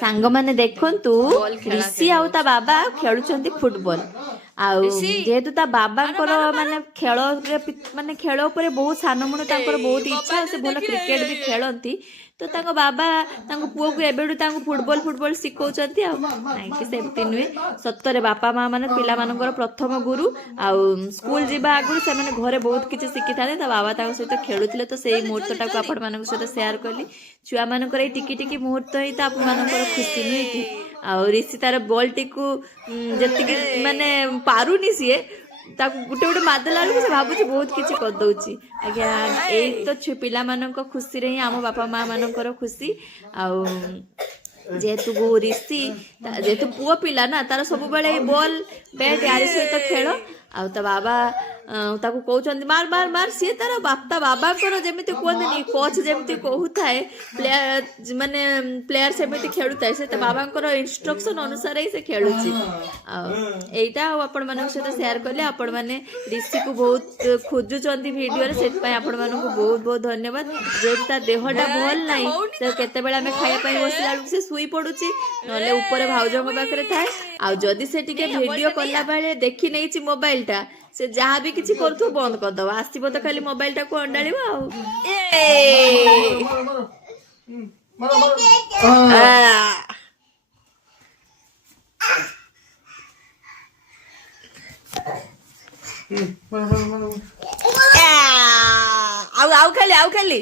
सांग मैंने देखंतु ऋषि आउ ता बाबा खेलुचंती फुटबॉल आउ जेहेतु ता बाबांकर माने खेल माने खेल उपरे बहुत सान मुण तांकर बहुत इच्छा से भल क्रिकेट भी खेलती तो तांको बाबा तांको पुओ को एबेडू तांको फुटबॉल फुटबॉल सिखौचंती आ नाइकी सेमती नुहे सत्तरे बापा माँ माने पिला मानकर प्रथम गुरु आउ स्कूल जीवा आगु से माने घरे बहुत किछि शिखि थाने ता बाबा तांको सहित खेलुथिले तो सेही मुहूर्तटा को आपण मानक सहित शेयर करली छुआ मानकर ए टिकी टिकी मुहूर्त ही ता आपण मानकर खुशी नुहे कि आ ऋषि तार बॉल टिकू जतिक माने पारुनी सीए ताकू गुटे गुटे मादला से भावुची बहुत किसी करदे आज्ञा यही तो पिला मानक खुशी रे ही आम बापा माँ मानकर खुशी आउ जेहेतु गो ऋषि जेहेतु पुओ पिला ना तार सब बेले बॉल बैट यार सहित खेल आ बाबा ताकू कहते मार मार मार सी तार ता बाबांकर जमी कहते कोच जमी कहूए प्लेयर माने प्लेयर सेमती खेलुए से बाबांकर इंस्ट्रक्शन अनुसार ही से खेलुची आईटा आपण मान सहित शेयर कले आपण मैंने ऋषि को बहुत खोजुंट भिडियो से आपण मान बहुत बहुत धन्यवाद जेहेतु देहटा भल ना से केत आम खायापी बसला से शुई पड़ुची ना ऊपर भाउजों पाखे थाए आदि से भिडियो कला बेले देखी नहीं मोबाइलटा से जहाँ भी किसी करू बंद करदब आसब तो खाली मोबाइल टा को अंडाड़ आउ खाली